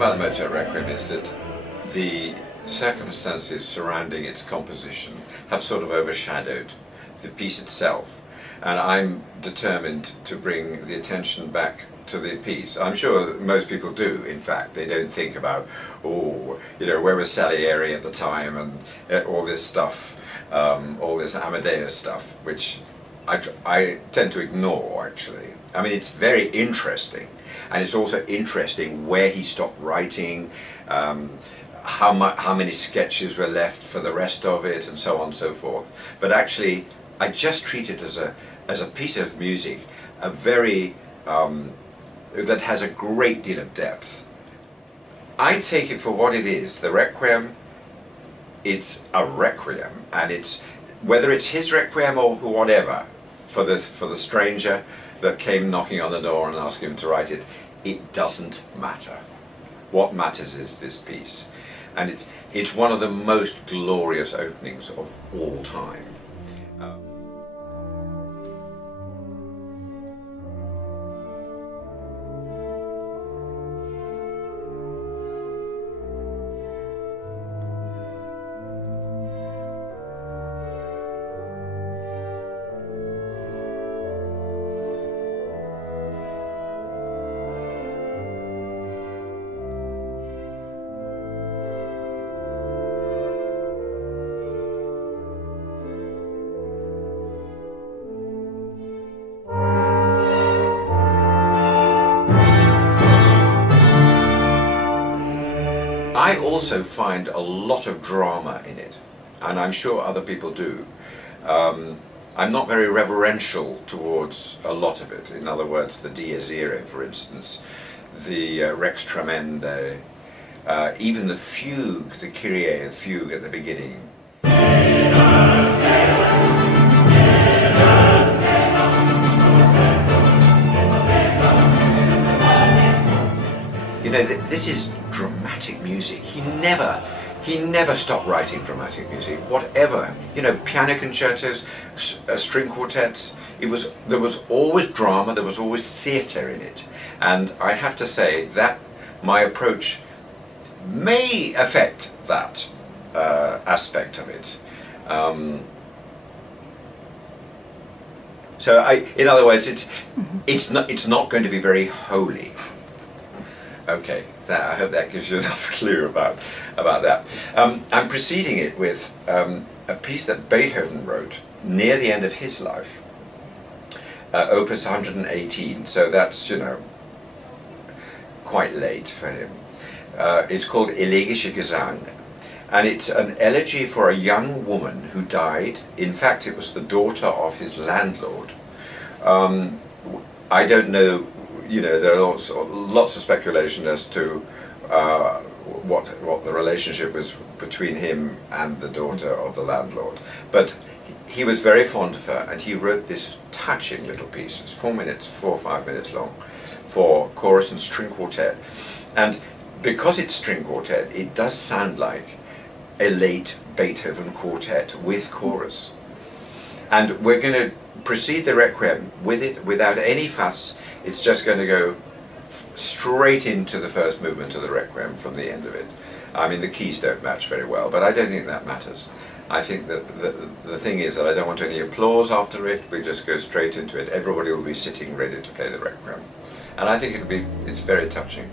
about the Mozart Requiem is that the circumstances surrounding its composition have sort of overshadowed the piece itself, and I'm determined to bring the attention back to the piece. I'm sure most people do, in fact. They don't think about, oh, you know, where was Salieri at the time, and all this stuff, all this Amadeus stuff, which I tend to ignore, actually. I mean, it's very interesting, and it's also interesting where he stopped writing, how many sketches were left for the rest of it, and so on and so forth. But actually, I just treat it as a piece of music, a very that has a great deal of depth. I take it for what it is. The Requiem, it's a requiem, and it's whether it's his requiem or whatever for the stranger that came knocking on the door and asked him to write it. It doesn't matter. What matters is this piece, and it's one of the most glorious openings of all time. I also find a lot of drama in it, and I'm sure other people do. I'm not very reverential towards a lot of it. In other words, the Dies Irae, for instance, the Rex Tremende, even the fugue, the Kyrie fugue at the beginning. You know, this is dramatic music. He never stopped writing dramatic music. Whatever, you know, piano concertos, string quartets. There was always drama. There was always theatre in it. And I have to say that my approach may affect that aspect of it. In other words, it's not going to be very holy. Okay, I hope that gives you enough clue about that. I'm preceding it with a piece that Beethoven wrote near the end of his life, Opus 118, so that's, you know, quite late for him. It's called Elegischer Gesang, and it's an elegy for a young woman who died. In fact, it was the daughter of his landlord. I don't know. You know, there are lots of speculation as to what the relationship was between him and the daughter of the landlord. But he was very fond of her, and he wrote this touching little piece. It's 4 or 5 minutes long, for chorus and string quartet. And because it's string quartet, it does sound like a late Beethoven quartet with chorus. And we're going to proceed the Requiem with it without any fuss. It's just going to go straight into the first movement of the Requiem from the end of it. I mean, the keys don't match very well, but I don't think that matters. I think that the thing is that I don't want any applause after it. We just go straight into it. Everybody will be sitting ready to play the Requiem. And I think it's very touching.